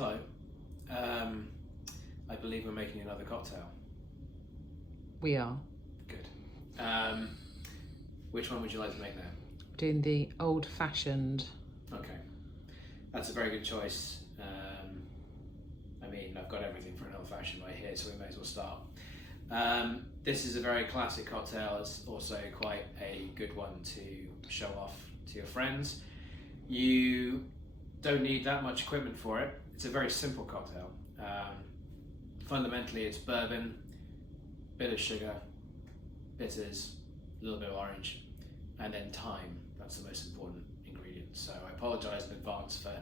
Hello. I believe we're making another cocktail. We are Good. Which one would you like to make now? doing the old-fashioned. Okay. That's a very good choice. I've got everything for an old-fashioned right here, so we may as well start. This is a very classic cocktail. It's also quite a good one to show off to your friends. You don't need that much equipment for it. It's a very simple cocktail. Fundamentally, it's bourbon, bit of sugar, bitters, a little bit of orange, and then thyme. That's the most important ingredient. So I apologise in advance for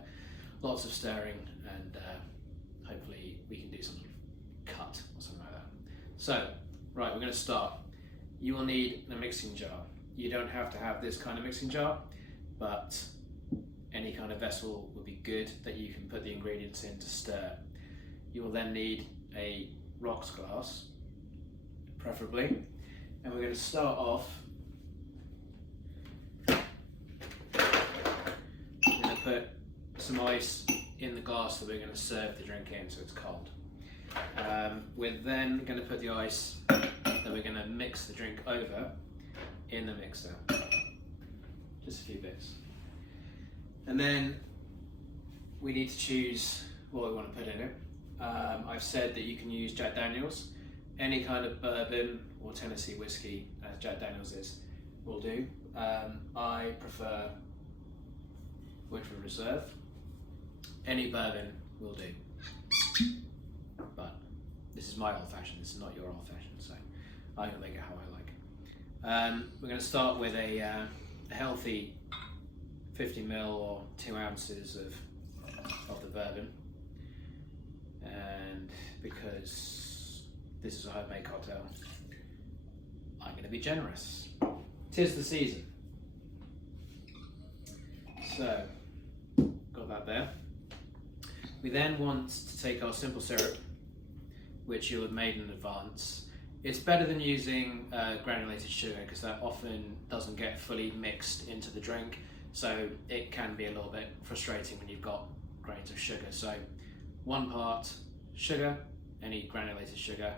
lots of stirring, and hopefully we can do some sort of cut or something like that. So, right, we're going to start. You will need a mixing jar. You don't have to have this kind of mixing jar, but any kind of vessel would be good that you can put the ingredients in to stir. You will then need a rocks glass, preferably, and we're going to start off. We're going to put some ice in the glass that we're going to serve the drink in, so it's cold. We're then going to put the ice that we're going to mix the drink over in the mixer. Just a few bits. And then we need to choose what we want to put in it. I've said that you can use Jack Daniels. Any kind of bourbon or Tennessee whiskey, as Jack Daniels is, will do. I prefer Woodford Reserve. Any bourbon will do. But this is my old fashioned, this is not your old fashioned, so I'm going to make it how I like. We're going to start with a healthy 50ml or 2 ounces of the bourbon, and because this is a homemade cocktail, I'm going to be generous. 'Tis the season. So, got that there. We then want to take our simple syrup, which you'll have made in advance. It's better than using granulated sugar because that often doesn't get fully mixed into the drink. So it can be a little bit frustrating when you've got grains of sugar. So 1 part sugar, any granulated sugar,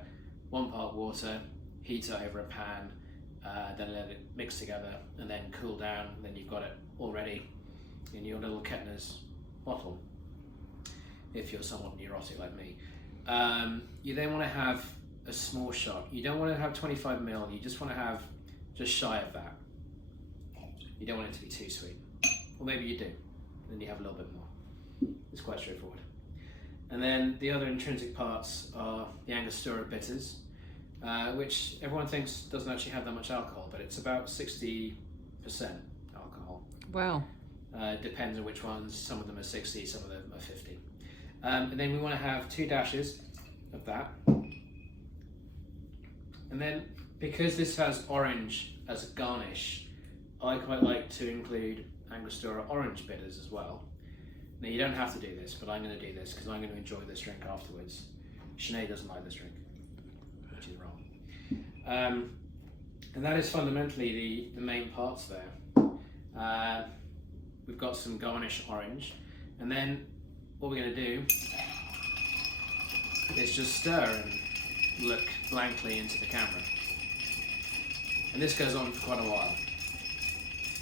1 part water, heat it over a pan, then let it mix together and then cool down. And then you've got it already in your little Kettner's bottle, if you're somewhat neurotic like me. You then want to have a small shot. You don't want to have 25ml, you just want to have just shy of that. You don't want it to be too sweet. Or maybe you do, then you have a little bit more. It's quite straightforward. And then the other intrinsic parts are the Angostura bitters, which everyone thinks doesn't actually have that much alcohol, but it's about 60% alcohol. Wow. Depends on which ones. Some of them are 60, some of them are 50. And then we want to have 2 dashes of that. And then, because this has orange as a garnish, I quite like to include Angostura orange bitters as well. Now, you don't have to do this, but I'm going to do this because I'm going to enjoy this drink afterwards. Sinead doesn't like this drink, which is wrong. And that is fundamentally the main parts there. We've got some garnish orange, and then what we're going to do is just stir and look blankly into the camera. And this goes on for quite a while.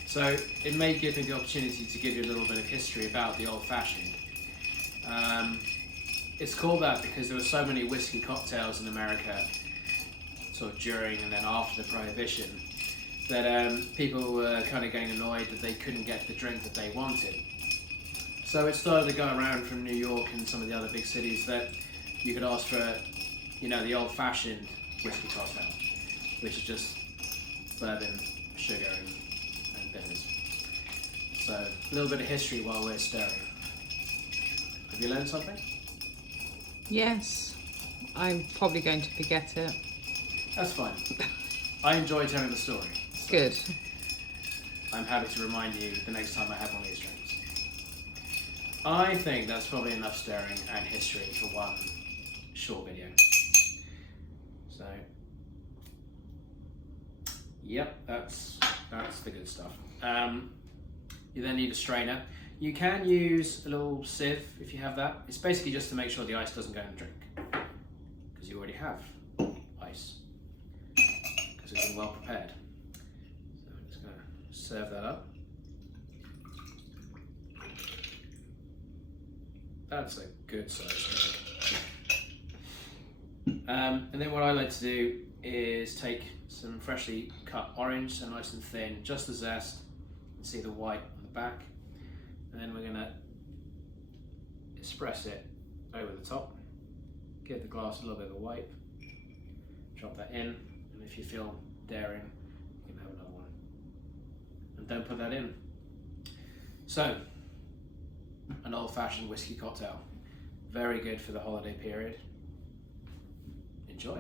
So it may give me the opportunity to give you a little bit of history about the old-fashioned. It's called that because there were so many whiskey cocktails in America, sort of during and then after the Prohibition, that people were kind of getting annoyed that they couldn't get the drink that they wanted. So it started to go around from New York and some of the other big cities that you could ask for, the old-fashioned whiskey cocktail, which is just bourbon, sugar, and bitters. So a little bit of history while we're stirring. Have you learned something? Yes. I'm probably going to forget it. That's fine. I enjoy telling the story. So Good. I'm happy to remind you the next time I have one of these drinks. I think that's probably enough stirring and history for one short video. So, yep, that's the good stuff. You then need a strainer. You can use a little sieve if you have that. It's basically just to make sure the ice doesn't go in the drink, because you already have ice, because it's been well prepared. So I'm just going to serve that up. That's a good size drink. And then what I like to do is take some freshly cut orange, so nice and thin, just the zest. You can see the white on the back. And then we're going to express it over the top. Give the glass a little bit of a wipe. Drop that in, and if you feel daring, you can have another one. And don't put that in. So, an old-fashioned whiskey cocktail. Very good for the holiday period. Enjoy.